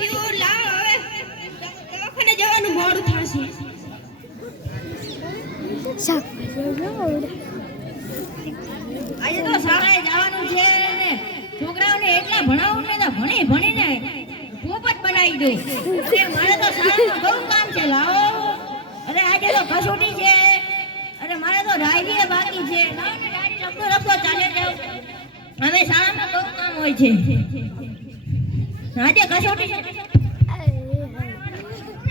પીવું લાવ હવે દવાખાને જવાનું મોડું થશે આજે તો શાળાએ જવાનું છે ને છોકરાઓને એટલા ભણાવું ને તો ભણીને પોપટ બનાવી દઉં અરે મારે તો શાળામાં બહુ કામ છે લાવો અરે આજે તો કસોટી છે અરે મારે તો ડાયરી બાકી છે લાવો ને ડાયરી રખતો ચાલે જાવ હવે શાળામાં બહુ કામ હોય છે આજે કસોટી છે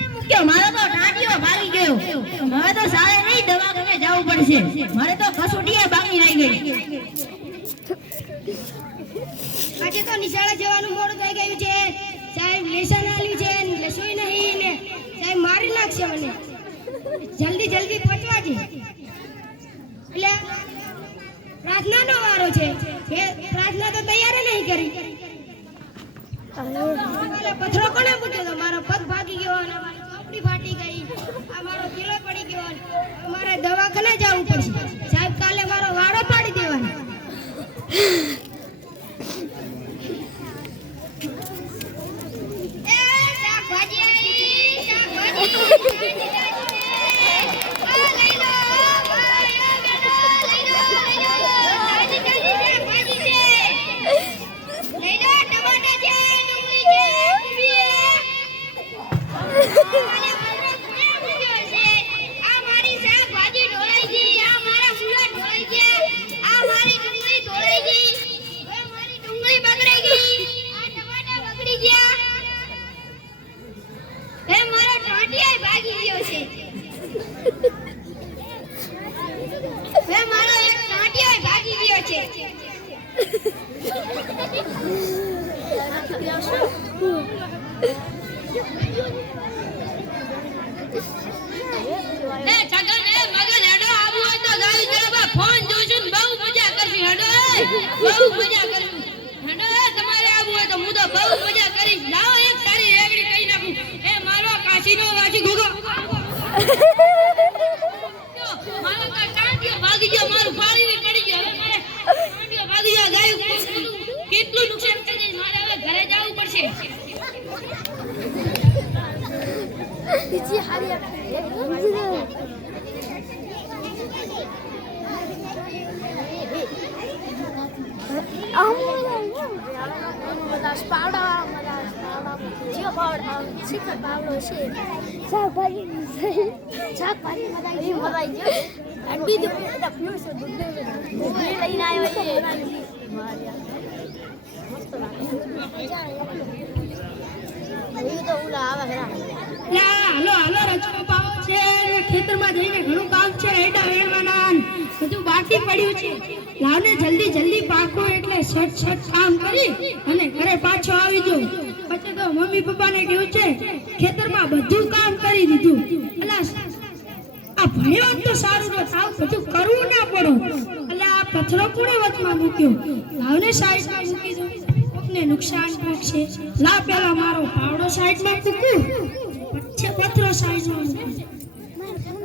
મૂક્યો મારો તો ડાડીઓ ભાગી ગયો હવે તો શાળાએ નહીં દવાખાને જવું પડશે મારે તો કસોટી બાકી રહી ગઈ આજે તો નિશાળે જવાનું મોડું થઈ ગયું છે સાહેબ લેસન આલ્યું છે લસોઈ નહીં ને સાહેબ મારી નાખશે મને જલ્દી પહોંચવા છે એટલે પ્રાર્થનાનો વારો છે પ્રાર્થના તો તૈયાર નહીં કરી પથરો કોણે મૂક્યો તો મારો પગ ભાગી ગયો અને મારી ચોપડી ફાટી ગઈ આ મારો કિલો પડી ગયો મારે દવાખાને જવું પડશે સાહેબ કાલે મારો વારો પાડી દેવાનો કેટલું નુકસાન કરી મારે હવે ઘરે જવું પડશે ખેતરમાં જઈને ઘણું કામ છે એડા વેણવાના બધું બાકી પડ્યું છે લાવને જલ્દી પાકો એટલે સટ કામ કરી અને ઘરે પાછો આવી જો પછી તો મમ્મી પપ્પાને કહ્યું છે ખેતરમાં બધું કામ કરી દીધું અલા આ ભણ્યો તો સારું તો સાવ બધું કરવું ના પડો એટલે આ પથરો કોણે વચમાં મૂક્યો લાવને સાઈડમાં મૂકી દો કોકને નુકસાન પહોંચશે લા પેલા મારો પાવડો સાઈડમાં મૂકું પછી પથરો સાઈડમાં મૂકું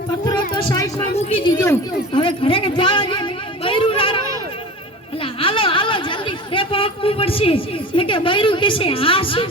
પથરો તો સાઈડમાં મૂકી દીધો હવે ઘરે જવા દે બૈરું રારો એટલે હાલો જલ્દી સ્ટેપ આપવું પડશે એટલે કે બૈરું કહેશે હા શું